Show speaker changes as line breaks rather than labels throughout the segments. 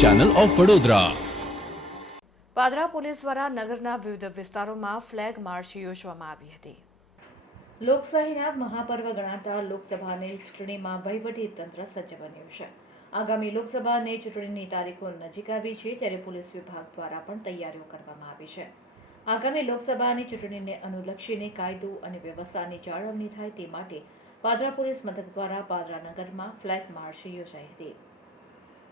Channel of Vadodara
Padra police દ્વારા નગરના વિવિધ વિસ્તારોમાં ફ્લેગ માર્ચ યોજવામાં આવી હતી. લોકશાહીના મહાપર્વ ગણાતા લોકસભાની ચૂંટણીમાં વહીવટી તંત્ર સજ્જ બન્યું છે. આગામી લોકસભાની ચૂંટણીની તારીખો નજીક આવી છે ત્યારે પોલીસ વિભાગ દ્વારા પણ તૈયારીઓ કરવામાં આવી છે. આગામી લોકસભાની ચૂંટણીને અનુલક્ષીને કાયદો અને વ્યવસ્થાની જાળવણી થાય તે માટે પાદરા પોલીસ મથક દ્વારા પાદરા નગરમાં ફ્લેગ માર્ચ યોજાઈ હતી.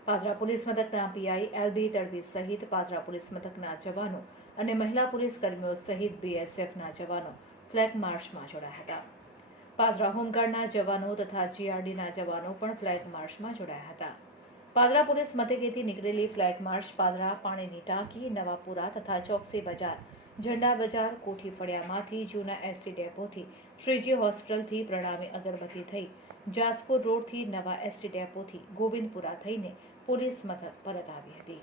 પાદરા પોલીસ મથકના પીઆઈ એલબી તડવી સહિત પાદરા પોલીસ મથકના જવાનો અને મહિલા પોલીસ કર્મીઓ સહિત બીએસએફના જવાનો ફ્લેગ માર્ચમાં જોડાયા હતા. પાદરા હોમગાર્ડના જવાનો તથા જીઆરડીના જવાનો પણ ફ્લેગ માર્ચમાં જોડાયા હતા. પાદરા પોલીસ મથકેથી નીકળેલી ફ્લેગ માર્ચ પાદરા, પાણીની ટાંકી, નવાપુરા તથા ચોકસી બજાર, ઝંડા બજાર, કોઠી ફળિયામાંથી જૂના એસટી ડેપોથી શ્રીજી હોસ્પિટલથી પ્રણામી અગરબત્તી થઈ જાસપુર રોડથી નવા એસટી ડેપોથી ગોવિંદપુરા થઈને પોલીસ મથક પરત આવી હતી.